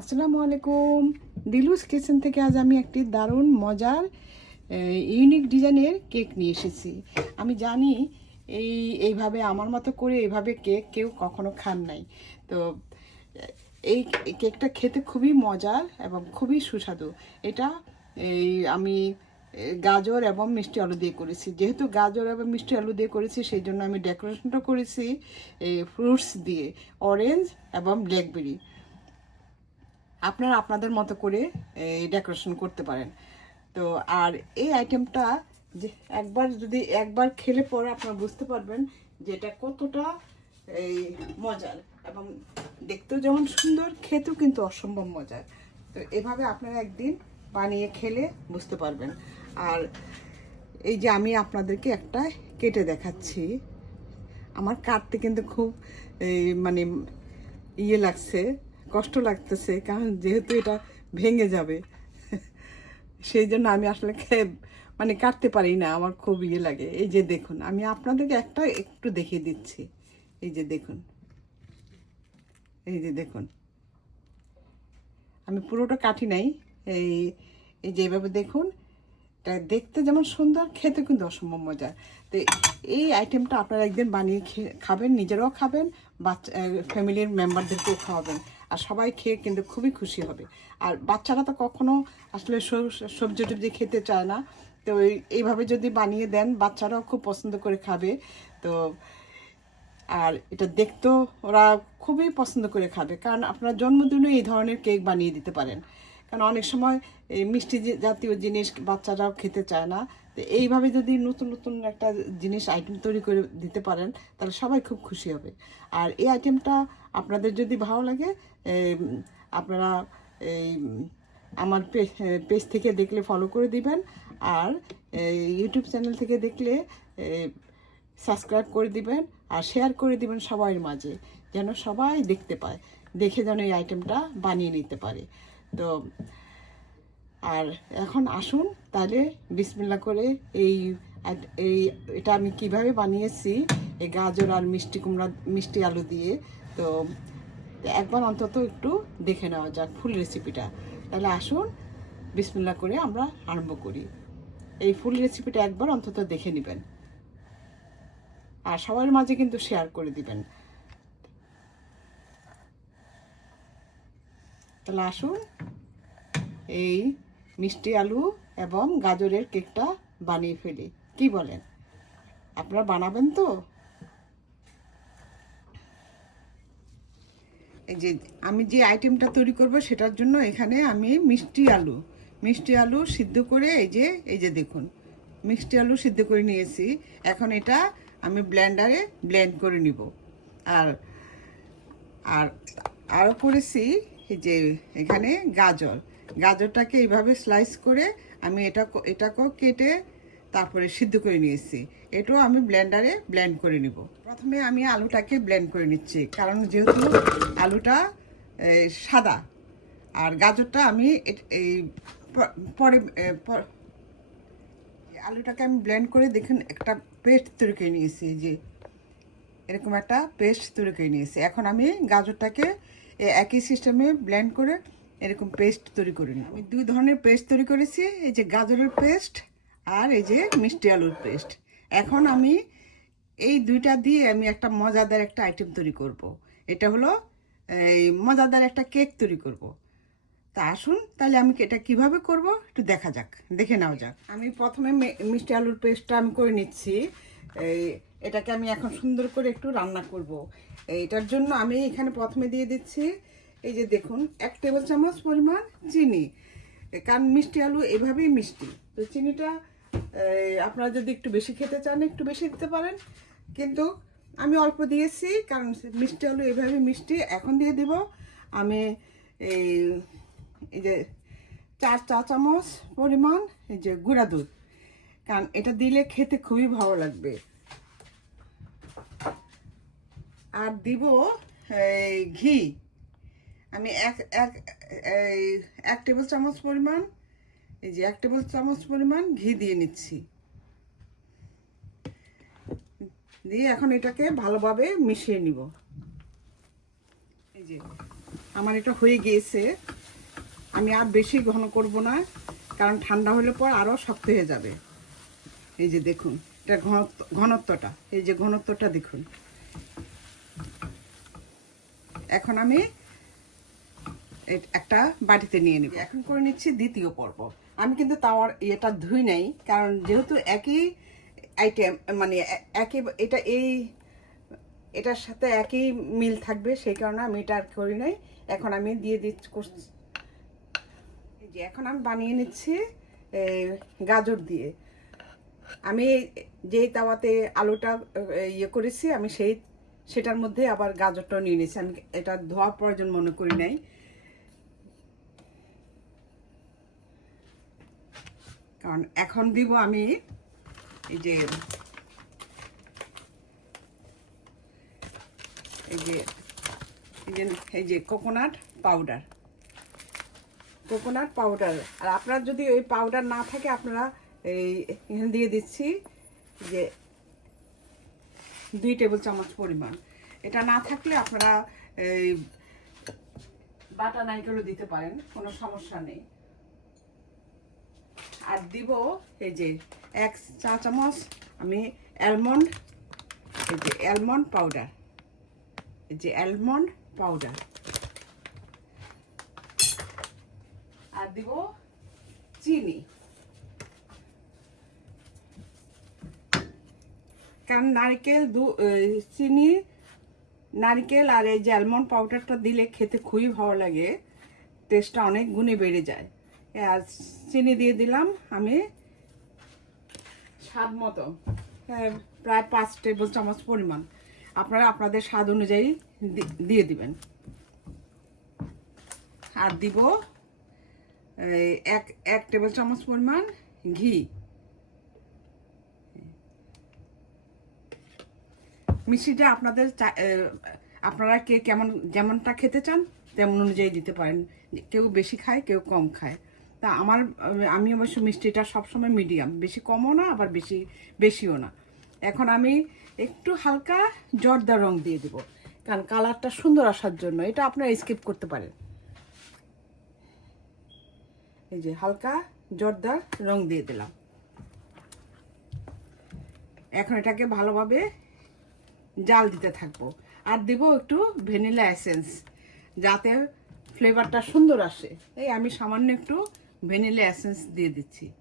আসসালামু আলাইকুম। দিলুস কিচেন থেকে আজ আমি একটি দারুণ মজার ইউনিক ডিজাইনের কেক নিয়ে এসেছি। আমি জানি এই, এইভাবে আমার মতো করে এইভাবে কেক কেউ কখনো খান নাই। তো, এই কেকটা খেতে খুবই মজার এবং খুবই সুস্বাদু। এটা, এই, আমি গাজর এবং মিষ্টি আলু দিয়ে করেছি। যেহেতু গাজর এবং মিষ্টি আলু দিয়ে করেছি, সেই জন্য আমি ডেকোরেশনটা করেছি ফ্রুটস দিয়ে, অরেঞ্জ এবং ব্ল্যাকবেরি। আপনারা আপনাদের মতো করে ডেকোরেশন করতে পারেন। তো আর এই আইটেমটা যে একবার যদি একবার খেলে পরে আপনারা বুঝতে পারবেন যে এটা কতটা এই মজার। এবং দেখতেও যেমন সুন্দর, খেতেও কিন্তু অসম্ভব মজার। তো এভাবে আপনারা একদিন বানিয়ে খেলে বুঝতে পারবেন। আর এই যে আমি আপনাদেরকে একটা কেটে দেখাচ্ছি, আমার কাটতে কিন্তু খুব মানে ইয়ে লাগছে। কষ্ট লাগতেছে, কারণ যেহেতু এটা ভেঙে যাবে। সেই জন্য আমি আসলে মানে কাটতে পারি না, আমার খুব ইয়ে লাগে। এই যে দেখুন, আমি আপনাদেরকে একটা একটু দেখিয়ে দিচ্ছি। এই যে দেখুন, এই যে দেখুন। আমি পুরোটা কাটি নাই, এই এই যে এইভাবে দেখুন এটা দেখতে যেমন সুন্দর, খেতে কিন্তু অসম্ভব মজা তো এই আইটেমটা আপনারা একদিন বানিয়ে খাবেন, নিজেরাও খাবেন, বাচ্চা ফ্যামিলির মেম্বারদেরকেও খাওয়াবেন। আর সবাই খেয়ে কিন্তু খুবই খুশি হবে। আর বাচ্চারা তো কখনো আসলে সব- সবজি টবজি খেতে চায় না। তো এই- এইভাবে যদি বানিয়ে দেন, বাচ্চারাও খুব পছন্দ করে খাবে। তো আর এটা দেখতেও ওরা খুবই পছন্দ করে খাবে। কারণ আপনারা জন্মদিনে এই ধরনের কেক বানিয়ে দিতে পারেন। কারণ অনেক সময় এই মিষ্টি জাতীয় জিনিস বাচ্চারাও খেতে চায় না। তো এইভাবে যদি নতুন নতুন একটা জিনিস আইটেম তৈরি করে দিতে পারেন, তাহলে সবাই খুব খুশি হবে। আর এই আইটেমটা আপনাদের যদি ভালো লাগে আপনারা এই, আমার পেজ থেকে দেখলে ফলো করে দিবেন। আর ইউটিউব চ্যানেল থেকে দেখলে সাবস্ক্রাইব করে দিবেন আর শেয়ার করে দিবেন সবার মাঝে, যেন সবাই দেখতে পায়, দেখে যেন এই আইটেমটা বানিয়ে নিতে পারে। তো, আর এখন আসুন তাহলে বিসমিল্লা করে এই এই এটা আমি কীভাবে বানিয়েছি, এই গাজর আর মিষ্টি কুমড়া, মিষ্টি আলু দিয়ে। তো, একবার অন্তত একটু দেখে নেওয়া যাক ফুল রেসিপিটা তাহলে আসুন বিসমিল্লা করে আমরা আরম্ভ করি। এই ফুল রেসিপিটা একবার অন্তত দেখে নেবেন। আর সবার মাঝে কিন্তু শেয়ার করে দিবেন। তাহলে আসুন এই মিষ্টি আলু এবং গাজরের কেকটা বানিয়ে ফেলি। কি বলেন? আপনারা বানাবেন তো? এই যে আমি যে আইটেমটা তৈরি করব সেটার জন্য এখানে আমি মিষ্টি আলু মিষ্টি আলু সিদ্ধ করে এই যে এই যে দেখুন, মিষ্টি আলু সিদ্ধ করে নিয়েছি। এখন এটা আমি ব্লেন্ডারে ব্লেন্ড করে নিব। আর আর, আরও করেছি যে এখানে গাজর। গাজরটাকে এইভাবে স্লাইস করে আমি এটা এটাকেও কেটে তারপরে সিদ্ধ করে নিয়েছি। এটাও আমি ব্লেন্ডারে ব্লেন্ড করে নিব। প্রথমে আমি আলুটাকে ব্লেন্ড করে নিচ্ছি, কারণ যেহেতু আলুটা সাদা, আর গাজরটা আমি এই পরে আলুটাকে আমি ব্লেন্ড করে দেখুন, একটা পেস্ট তৈরি করে নিয়েছি, যে এরকম একটা পেস্ট তৈরি করে নিয়েছি। এখন আমি গাজরটাকে একই সিস্টেমে ব্ল্যান্ড করে এরকম পেস্ট তৈরি করে নিই আমি দুই ধরনের পেস্ট তৈরি করেছি, এই যে গাজরের পেস্ট আর এই যে মিষ্টি আলুর পেস্ট এখন আমি এই দুইটা দিয়ে আমি একটা মজাদার একটা আইটেম তৈরি করব। এটা হলো, এই মজাদার একটা কেক তৈরি করব। তা আসুন, তাহলে আমি এটা কীভাবে করব একটু দেখা যাক, দেখে নেওয়া যাক আমি প্রথমে মিষ্টি আলুর পেস্টটা আমি করে নিচ্ছি এটাকে আমি এখন সুন্দর করে একটু রান্না করব। এটার জন্য আমি এখানে প্রথমে দিয়ে দিচ্ছি, এই যে দেখুন, এক টেবিল চামচ পরিমাণ চিনি, কারণ মিষ্টি আলু এভাবেই মিষ্টি। তো চিনিটা আপনারা যদি একটু বেশি খেতে চান, একটু বেশি দিতে পারেন। কিন্তু আমি অল্প দিয়েছি, কারণ মিষ্টি আলু এভাবে মিষ্টি। এখন দিয়ে দিব আমি, এই এই যে চার চা চামচ পরিমাণ, এই যে গুঁড়া দুধ। কারণ এটা দিলে খেতে খুবই ভালো লাগবে। আর দিব ঘি। আমি এক এক, এই এক টেবিল চামচ পরিমাণ, এই যে এক টেবিল চামচ পরিমাণ ঘি দিয়ে নিচ্ছি। দিয়ে এখন এটাকে ভালোভাবে মিশিয়ে নিব। এই যে, আমার এটা হয়ে গিয়েছে। আমি আর বেশি ঘন করব না, কারণ ঠান্ডা হলে পর আরও শক্ত হয়ে যাবে। এই যে দেখুন, এটা ঘনত্ব, ঘনত্বটা, এই যে ঘনত্বটা দেখুন। এখন আমি একটা বাটিতে নিয়ে নিব। এখন করে নিচ্ছি দ্বিতীয় পর্ব। আমি কিন্তু তাওয়ার এটা ধুই নাই, কারণ যেহেতু একই আইটেম মানে একই, এটা এই, এটার সাথে একই মিল থাকবে, সেই কারণে আমি এটা আর করি নাই। এখন আমি দিয়ে দিচ্ছি যে এখন আমি বানিয়ে নিচ্ছি গাজর দিয়ে। আমি যেই তাওয়াতে আলুটা ইয়ে করেছি, আমি সেই সেটার মধ্যে আবার গাজরটাও নিয়ে নিয়েছি। আমি এটা ধোয়া প্রয়োজন মনে করি নাই। কারণ এখন দিব আমি এই যে এই যে এই যে কোকোনাট পাউডার কোকোনাট পাউডার আর আপনার যদি ওই পাউডার না থাকে, আপনারা এই দিয়ে দিচ্ছি যে দুই টেবিল চামচ পরিমাণ। এটা না থাকলে আপনারা এই বাটা নারকেলও দিতে পারেন, কোনো সমস্যা নেই। আর দিব এই যে এক চা চামচ আমি অ্যালমন্ড এই যে অ্যালমন্ড পাউডার এই যে অ্যালমন্ড পাউডার আর দিব চিনি। কারণ নারকেল দু চিনি, নারকেল আর এই যে পাউডারটা দিলে খেতে খুবই ভালো লাগে। টেস্টটা অনেক গুণে বেড়ে যায়। আর চিনি দিয়ে দিলাম আমি স্বাদ মতো। প্রায় পাঁচ টেবিল চামচ পরিমাণ। আপনারা আপনাদের স্বাদ অনুযায়ী দিয়ে দিবেন। আর দিব এক এক টেবিল চামচ পরিমাণ ঘি। মিষ্টিটা আপনাদের আপনারা কে কেমন, যেমনটা খেতে চান, তেমন অনুযায়ী দিতে পারেন। কেউ বেশি খায়, কেউ কম খায়। তা আমার, আমি অবশ্য মিষ্টিটা সবসময় মিডিয়াম বেশি কমও না, আবার বেশি, বেশিও না। এখন আমি একটু হালকা জর্দা রং দিয়ে দিব। কারণ কালারটা সুন্দর আসার জন্য। এটা আপনারা স্কিপ করতে পারেন। এই যে হালকা জর্দা রং দিয়ে দিলাম। এখন এটাকে ভালোভাবে জাল দিতে থাকব। আর দিব একটু ভ্যানিলা এসেন্স, যাতে ফ্লেভারটা সুন্দর আসে। এই আমি সামান্য একটু ভ্যানিলা এসেন্স দিয়ে দিচ্ছি।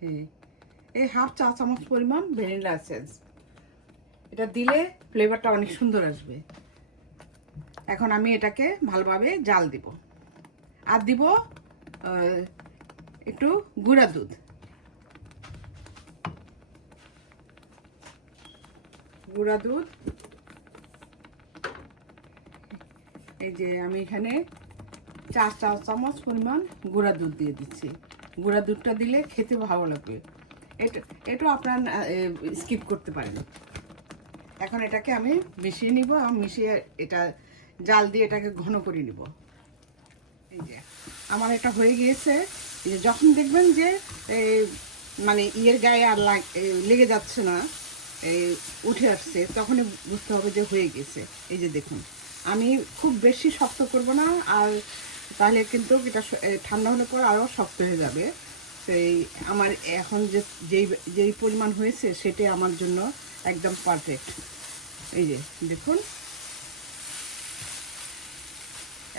এই- হাফ চা চামচ পরিমাণ ভ্যানিলা এসেন্স। এটা দিলে ফ্লেভারটা অনেক সুন্দর আসবে। এখন আমি এটাকে ভালোভাবে জাল দিব। আর দিব একটু গুঁড়া দুধ। গুঁড়া দুধ। এই যে আমি এখানে চার চা চামচ পরিমাণ গুঁড়া দুধ দিয়ে দিচ্ছি। গুঁড়া দুধটা দিলে খেতে ভালো লাগবে। এটা এটা আপনার স্কিপ করতে পারেন। এখন এটাকে আমি মিশিয়ে নিব আর মিশিয়ে এটা, জাল দিয়ে এটাকে ঘন করে নিব। এই যে, আমার এটা হয়ে গিয়েছে। যখন দেখবেন যে মানে ইয়ের গায়ে আর লেগে যাচ্ছে না এই উঠে আসছে, তখনই বুঝতে হবে যে হয়ে গেছে। এই যে দেখুন, আমি খুব বেশি শক্ত করব না, আর তাহলে কিন্তু এটা ঠান্ডা হলে পর আরও শক্ত হয়ে যাবে। সেই আমার এখন যে, যেই যেই পরিমাণ হয়েছে সেটাই আমার জন্য একদম পারফেক্ট এই যে দেখুন,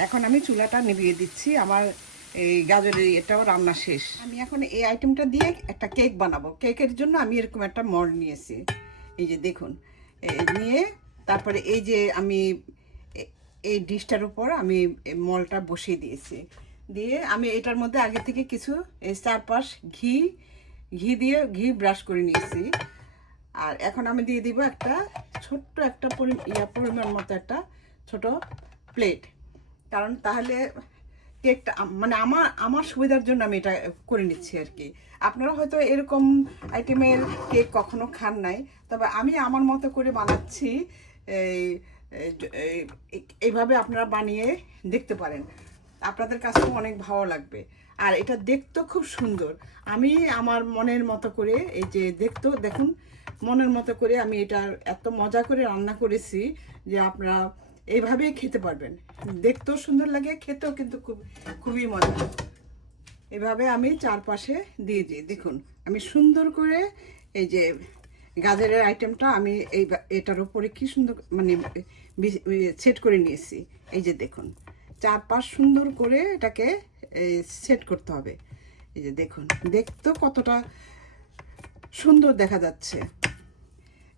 এখন আমি চুলাটা নিভিয়ে দিচ্ছি। আমার এই গাজরের এটাও রান্না শেষ। আমি এখন এই আইটেমটা দিয়ে একটা কেক বানাবো। কেকের জন্য আমি এরকম একটা মর নিয়েছি। এই যে দেখুন নিয়ে তারপরে এই যে আমি এই ডিশটার উপর আমি মলটা বসিয়ে দিয়েছি। দিয়ে আমি এটার মধ্যে আগে থেকে কিছু চারপাশ ঘি ঘি দিয়ে ঘি ব্রাশ করে নিয়েছি। আর এখন আমি দিয়ে দিব একটা ছোট্ট একটা পরি- পরিমাণ মতো একটা ছোট প্লেট। কারণ তাহলে কেকটা মানে আমার আমার সুবিধার জন্য আমি এটা করে নিচ্ছি আর কি। আপনারা হয়তো এরকম আইটেমের কেক কখনো খান নাই, তবে আমি আমার মতো করে বানাচ্ছি, এই এই, এই- এইভাবে আপনারা বানিয়ে দেখতে পারেন। আপনাদের কাছেও অনেক ভালো লাগবে। আর এটা দেখতেও খুব সুন্দর। আমি আমার মনের মতো করে, এই যে দেখতেও, দেখুন, মনের মতো করে আমি এটা এত মজা করে রান্না করেছি যে আপনারা এইভাবেই খেতে পারবেন। দেখতেও সুন্দর লাগে খেতেও কিন্তু খুব খুবই মজা। এভাবে আমি চারপাশে দিয়ে দিই। দেখুন আমি সুন্দর করে এই যে গাজরের আইটেমটা আমি এই এটার উপরে কি সুন্দর মানে সেট করে নিয়েছি। এই যে দেখুন চারপাশ সুন্দর করে এটাকে সেট করতে হবে। এই যে দেখুন দেখতেও কতটা সুন্দর দেখা যাচ্ছে।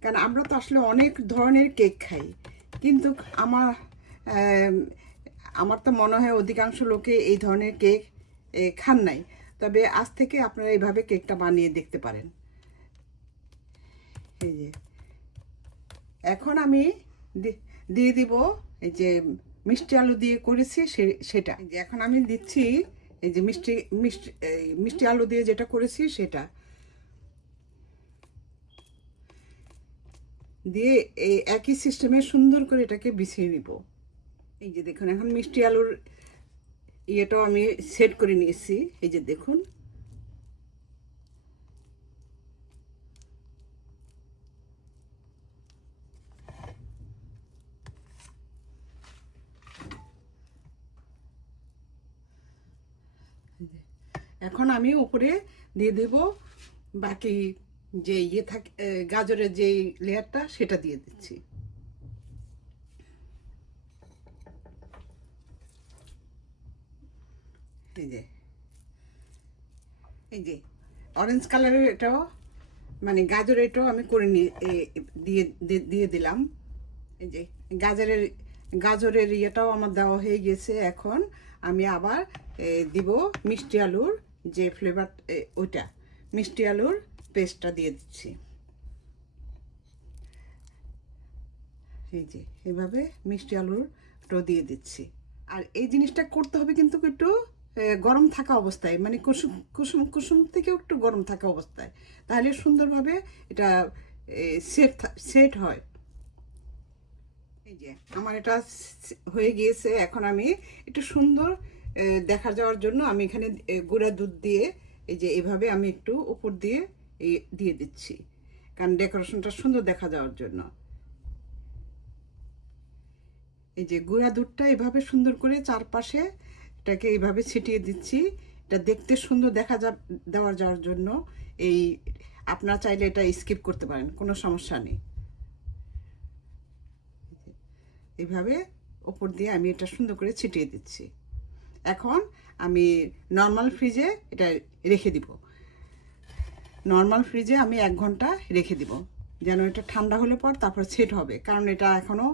কারণ আমরা তো আসলে অনেক ধরনের কেক খাই কিন্তু আমার আম, আমার তো মনে হয় অধিকাংশ লোকে এই ধরনের কেক খান নাই। তবে আজ থেকে আপনারা এইভাবে কেকটা বানিয়ে দেখতে পারেন। এই যে। এখন আমি দিয়ে দিব, এই যে মিষ্টি আলু দিয়ে করেছি সেটা। যে এখন আমি দিচ্ছি, এই যে মিষ্টি মিষ্টি মিষ্টি আলু দিয়ে যেটা করেছি সেটা। দিয়ে এই একই সিস্টেমে সুন্দর করে এটাকে বিছিয়ে নিব। এই যে দেখুন, এখন মিষ্টি আলুর ইয়েটাও আমি সেট করে নিয়েছি। এই যে দেখুন। এখন আমি উপরে দিয়ে দেব বাকি যে ইয়ে থাকে গাজরের যে লেয়ারটা, সেটা দিয়ে দিচ্ছি। এই যে। এই যে অরেঞ্জ কালারের এটাও মানে গাজর এটাও আমি করে নিয়ে দিয়ে দিয়ে- দিলাম। এই যে, গাজরের গাজরের ইয়েটাও আমার দেওয়া হয়ে গেছে এখন। আমি আবার দিব মিষ্টি আলুর যে ফ্লেভার ওইটা, মিষ্টি আলুর পেস্টটা দিয়ে দিচ্ছি। এই যে, এভাবে মিষ্টি আলুরটাও দিয়ে দিচ্ছি। আর এই জিনিসটা করতে হবে কিন্তু একটু গরম থাকা অবস্থায় মানে কুসুম কুসুম কুসুম থেকেও একটু গরম থাকা অবস্থায়, তাহলে সুন্দরভাবে এটা সেট সেট হয়। এই যে, আমার এটা হয়ে গিয়েছে, এখন আমি একটু সুন্দর দেখা যাওয়ার জন্য আমি এখানে গুঁড়া দুধ দিয়ে, এই যে, এভাবে আমি একটু উপর দিয়ে দিয়ে দিচ্ছি, কারণ ডেকোরেশনটা সুন্দর দেখা যাওয়ার জন্য। এই যে, গুঁড়া দুধটা এভাবে সুন্দর করে চারপাশে এটাকে এইভাবে ছিটিয়ে দিচ্ছি। এটা দেখতে সুন্দর দেখা যা দেওয়ার যাওয়ার জন্য এই আপনারা চাইলে এটা স্কিপ করতে পারেন, কোনো সমস্যা নেই। এইভাবে ওপর দিয়ে আমি এটা সুন্দর করে ছিটিয়ে দিচ্ছি। এখন আমি নর্মাল ফ্রিজে এটা রেখে দিব। নর্মাল ফ্রিজে আমি এক ঘণ্টা রেখে দিব। যেন এটা ঠান্ডা হলে পর তারপর সেট হবে। কারণ এটা এখনও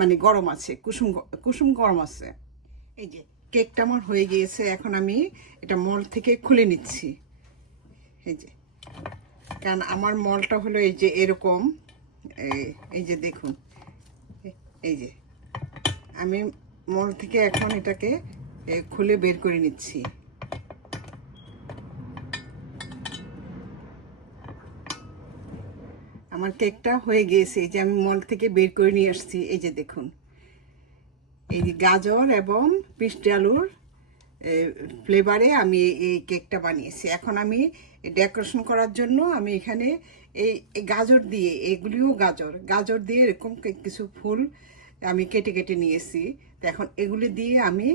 মানে গরম আছে, কুসুম কুসুম গরম আছে। এই যে কেকটা আমার হয়ে গিয়েছে, এখন আমি এটা মল থেকে খুলে নিচ্ছি। এই যে, কারণ আমার মলটা হলো এই যে এরকম। এই- যে দেখুন, এই যে, আমি মল থেকে এখন এটাকে খুলে বের করে নিচ্ছি। আমার কেকটা হয়ে গিয়েছে, এই যে আমি মল থেকে বের করে নিয়ে আসছি, এই যে দেখুন। এই যে গাজর এবং মিষ্টি আলুর ফ্লেভারে আমি এই কেকটা বানিয়েছি। এখন আমি ডেকোরেশন করার জন্য আমি এখানে এই গাজর দিয়ে, এগুলিও গাজর। গাজর দিয়ে এরকম কিছু ফুল আমি কেটে কেটে নিয়েছি। তো এখন এগুলি দিয়ে আমি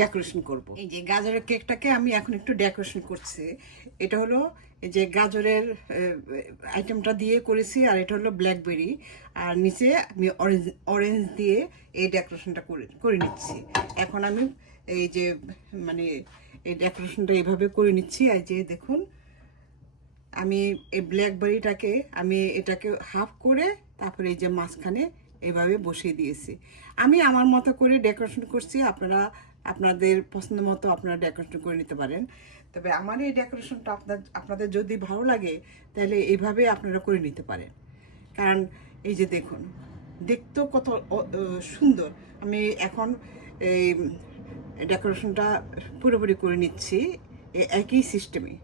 ডেকোরেশন করব। এই যে গাজরের কেকটাকে আমি এখন একটু ডেকোরেশন করছি। এটা হলো যে গাজরের আইটেমটা দিয়ে করেছি, আর এটা হলো ব্ল্যাকবেরি আর নিচে আমি অরেঞ্জ অরেঞ্জ দিয়ে এই ডেকোরেশনটা করে করে নিচ্ছি। এখন আমি এই যে মানে এই ডেকোরেশনটা এভাবে করে নিচ্ছি আর যে দেখুন। আমি এই ব্ল্যাকবেরিটাকে আমি এটাকে হাফ করে তারপরে এই যে মাঝখানে এভাবে বসিয়ে দিয়েছি। আমি আমার মতো করে ডেকোরেশন করছি, আপনারা, আপনাদের পছন্দ মতো আপনারা ডেকোরেশন করে নিতে পারেন। তবে আমার এই ডেকোরেশনটা আপনার, আপনাদের যদি ভালো লাগে, তাহলে এইভাবে আপনারা করে নিতে পারেন। কারণ এই যে দেখুন, দেখতেও কত সুন্দর। আমি এখন এই ডেকোরেশনটা পুরোপুরি করে নিচ্ছি একই সিস্টেমে